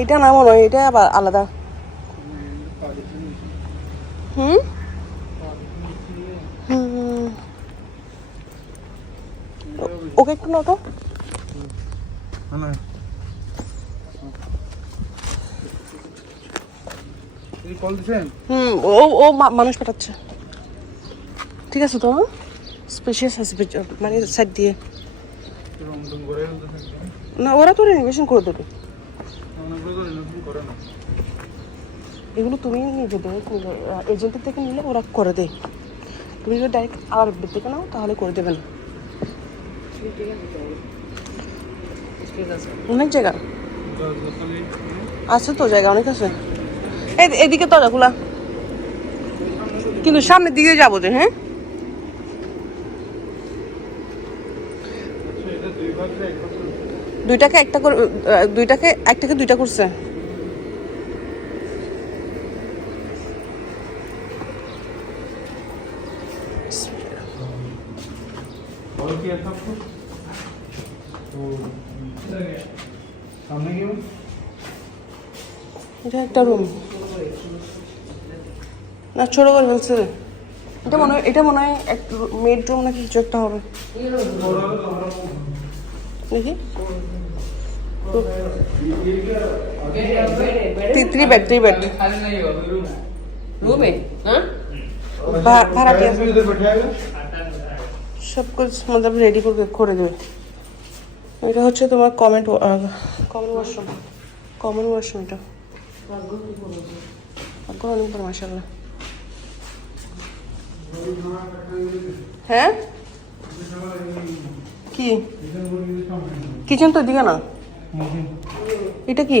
এটা না মনে হয় এটা আবার আলাদা। হুম? ওকে একটু নাও তো। না এই কল দিছেন? হুম ও ও মানুষ পাঠাচ্ছে। ঠিক আছে তো স্পেশিয়াস মানে সাইড দিয়ে। না ওরা তো রেনোভেশন করে দেবে অনেকগুলো তো রিনোভেশন করে না এগুলো তুমি নিজে দেবে এজেন্টের থেকে নিলে ওরা করে দেয়। তুমি যদি ডাইরেক্ট আর থেকে নাও, তাহলে করে দেবে না। অনেক জায়গা। আছে তো জায়গা, অনেক আছে। এদিকে খোলা কিন্তু সামনের দিকে যাব যে হ্যাঁ? দুইটাকে একটা করে, দুইটাকে একটাকে দুইটা করছে। क्या था आपको तो सामने क्यों এটা একটা রুম না ছোট করে ফেলছে এটা মনে হয় এটা মনে হয় এক মেড রুম নাকি কিছু একটা হবে দেখি three bed three bed room है हाँ ভাড়াটি আছে इधर बैठाएगा সব কিছু মতলব রেডি করে করে দেবে। এটা হচ্ছে তোমার comment common washroom common washroom এটা। আগ্রহ অনেক বড় মাসাল্লাহ হ্যাঁ? কি? কিচেন তো দিকে না? এটা কি?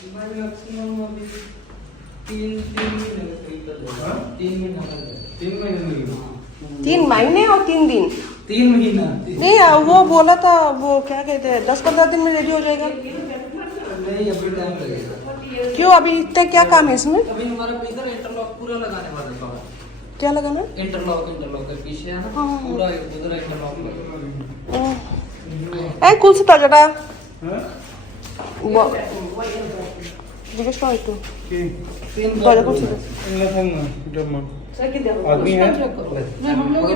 हाँ? हाँ। तीन महीने और तीन दिन? तीन महीना। नहीं वो बोला था वो क्या कहते हैं दस पंद्रह दिन में रेडी हो जाएगा। नहीं अभी टाइम लगेगा। क्यों अभी इतने क्या काम है इसमें? अभी हमारा इधर इंटरलॉक पूरा लगाने वाला था। क्या लगाना? इंटरलॉक इंटरलॉक पीछे है ना? हाँ। पूरा उधर इंटरलॉक ए कौन सा था। जटा জিজ্ঞেস করো একটু कि तीन दरवाजा खुल से इनका था ना जब मैं सर की देखो आदमी है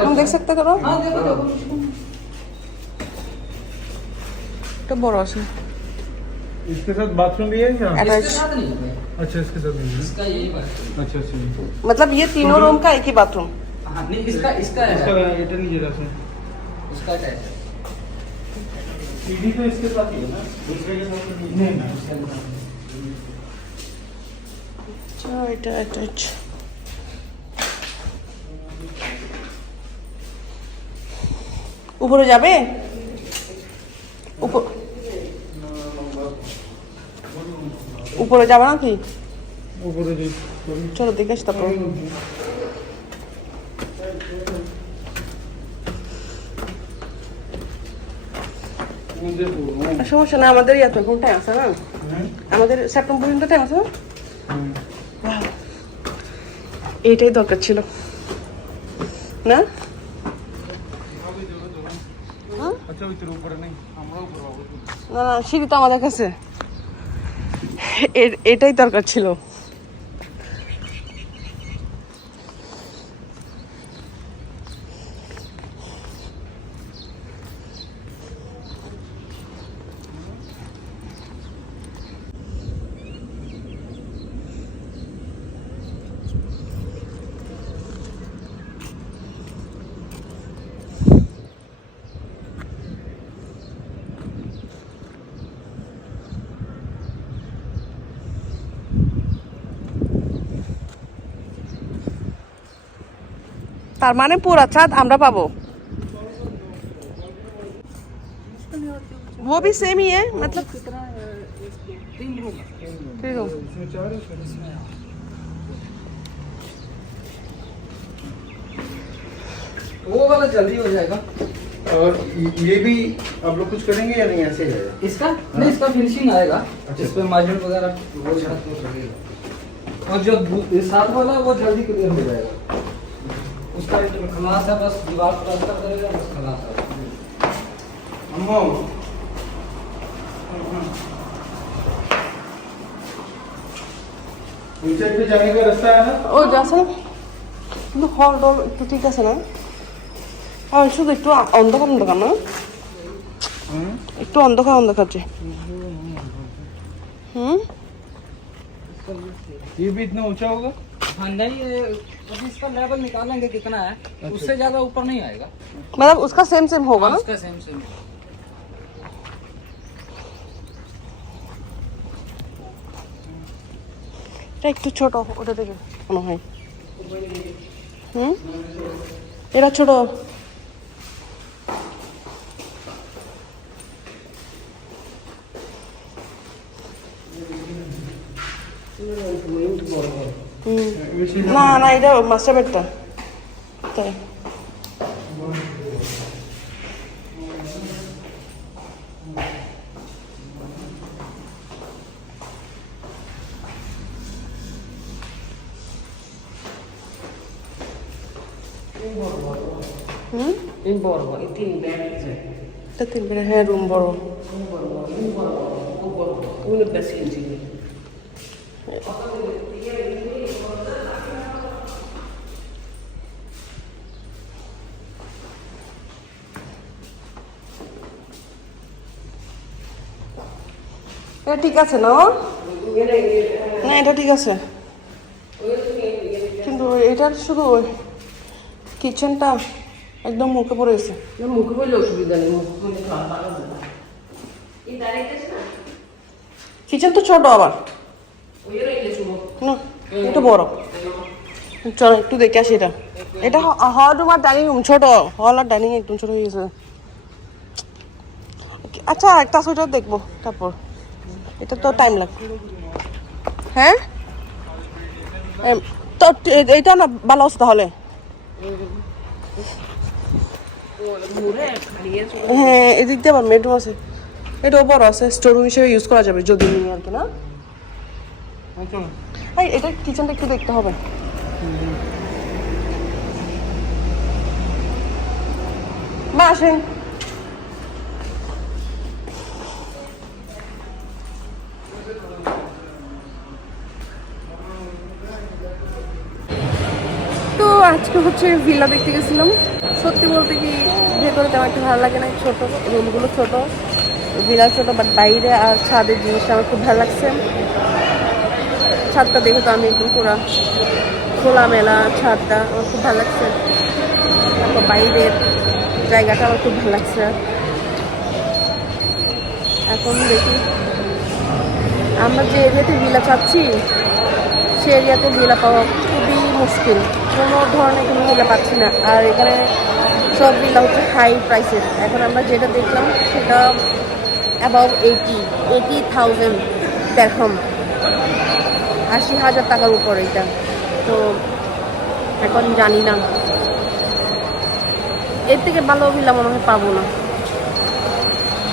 हम देख सकते करो हाँ देखो देखो এটা বড় আছে इसके साथ बाथरूम भी है क्या अटैच इसके साथ नहीं है अच्छा इसके साथ नहीं है इसका यही बात है अच्छा अच्छा मतलब ये तीनों रूम का एक ही बाथरूम हाँ नहीं इसका इसका इसका है এটা নিয়ে যাচ্ছে इसका अटैच है सीढ़ी तो इसके साथ ही है ना दूसरे के साथ नहीं नहीं এটা অ্যাটাচ উপরে যাবে? উপ- উপরে যাবে নাকি? চলো। দেখে আসি তারপর। সমস্যা না আমাদের এত এখন টাইম আছে না? আমাদের সেপ্টেম্বর পর্যন্ত টাইম আছে. এইটাই দরকার ছিল। না? হ্যাঁ? না সিঁড়ি তো আমাদের কাছে। এটাই দরকার ছিল। তার মানে পুরা ছাদ আমরা পাবো वो भी सेम ही है मतलब तीन रूम तीन रूम वो वाला जल्दी हो जाएगा और ये भी आप लोग कुछ करेंगे या नहीं ऐसे ही है इसका नहीं इसका फिनिशिंग आएगा इस पे मार्जिन वगैरह वो छत वो लगेगा और जो दू- ये साथ वाला है, वो जल्दी क्लियर हो जाएगा उसका जो खलास है बस दीवार प्लास्टर करेगा बस खलास है अम्मो ऊंचाई पे जाने का रास्ता है ना ও যাচ্ছে না কিন্তু হল টল একটু ঠিক আছে না আর শুধু একটু অন্ধকার অন্ধকার না একটু অন্ধকার অন্ধকার যে হুম ये भी इतना ऊंचा होगा हाँ नहीं ये अभी इसका लेवल निकालेंगे कितना है उससे ज्यादा ऊपर नहीं आएगा मतलब उसका सेम सेम होगा ना उसका सेम सेम এটা একটু ছোট ওটা থেকে মনে হয় হুম এটা ছোট হুম। Nej, nej, det var massor med det. Det. Det är tillbaka här rum bara. Rum bara, rum bara, rum bara. Hon är bäst i sin tid. এটা ঠিক আছে না না এটা ঠিক আছে। কিন্তু এটার শুধু কিচেনটা একদম মুখে পড়ে গেছে। মুখ বললে অসুবিধা নেই কিচেন তো ছোট আবার। না এটা বড়। চলো একটু দেখে আসি এটা। এটা হল রুম আর ডাইনিং রুম ছোট। হল আর ডাইনিং একদম ছোট হয়ে গেছে। আচ্ছা একটা সোয়েটার দেখব তারপর। এটা তো টাইম লাগবে। হ্যাঁ? তো এ- এইটা না ভালো আছে তাহলে? হ্যাঁ এদিক দিয়ে আবার বেডরুম আছে। এটাও বড় আছে স্টোর রুম হিসেবে ইউজ করা যাবে যদি নিয়ে আর কি, না? এটা কিচেনটা একটু দেখতে হবে। মা, আসেন। আজকে হচ্ছে ভিলা দেখতে গেছিলাম। সত্যি বলতে কি ভেতরে তেমন একটা ভালো লাগে না ছোট রুমগুলো ছোট, ভিলা ছোট বাট বাইরে আর ছাদের জিনিসটা আমার খুব ভালো লাগছে। ছাদটা দেখে তো আমি একদম পুরা খোলামেলা ছাদটা আমার খুব ভালো লাগছে। তারপর বাইরের জায়গাটা আমার খুব ভালো লাগছে। এখন দেখি। আমরা যে এরিয়াতে ভিলা চাচ্ছি সে এরিয়াতে ভিলা পাওয়া খুবই মুশকিল। কোনো ধরনের কোনো ভিলা পাচ্ছি না। আর এখানে সব ভিলা হচ্ছে হাই প্রাইসের এখন আমরা যেটা দেখলাম সেটা অ্যাবাউট এইটি এইটি থাউজেন্ড দেড়ম আশি হাজার টাকার উপর এটা। তো এখন জানি না। এর থেকে ভালো ভিলা মনে হয় পাবো না।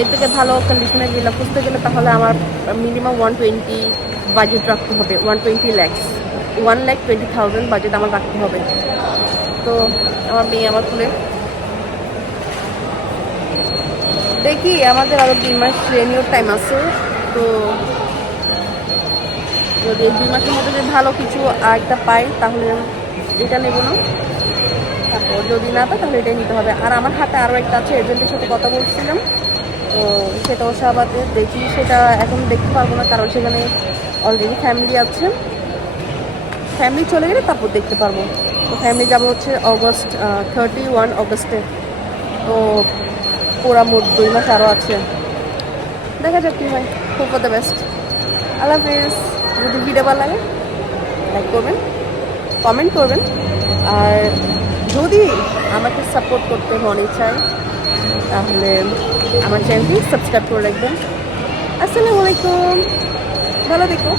এর থেকে ভালো কন্ডিশনের ভিলা খুঁজতে গেলে তাহলে আমার মিনিমাম ওয়ান টোয়েন্টি বাজেট রাখতে হবে one twenty lakhs one lakh twenty thousand budget আমার রাখতে হবে। তো আমার মেয়ে আমার খুলে দেখি, আমাদের আরও দুই মাস রেনিওর টাইম আছে, তো যদি এই দুই মাসের মধ্যে যদি ভালো কিছু আর একটা পাই, তাহলে এটা নেব না। তারপর যদি না পাই, তাহলে এটাই নিতে হবে। আর আমার হাতে আরও একটা আছে এজেন্টের সাথে কথা বলছিলাম, তো সেটাও সাবাতে দেখি, সেটা এখন দেখতে পারব না, কারণ সেখানে অলরেডি ফ্যামিলি আছে। ফ্যামিলি চলে গেলে তারপর দেখতে পারব। তো ফ্যামিলি যাব হচ্ছে অগস্ট থার্টি ওয়ান অগস্টে তো পুরা মোট দুই মাস আরও আছে। দেখা যাক কী হয়। খুব দ্য বেস্ট আল্লাহ হাফিজ। যদি ভিডিও ভালো লাগে লাইক করবেন কমেন্ট করবেন। আর যদি আমাকে সাপোর্ট করতে মনে চায়, তাহলে আমার চ্যানেলটি সাবস্ক্রাইব করে রাখবেন। আসসালামু আলাইকুম। ভালো দেখো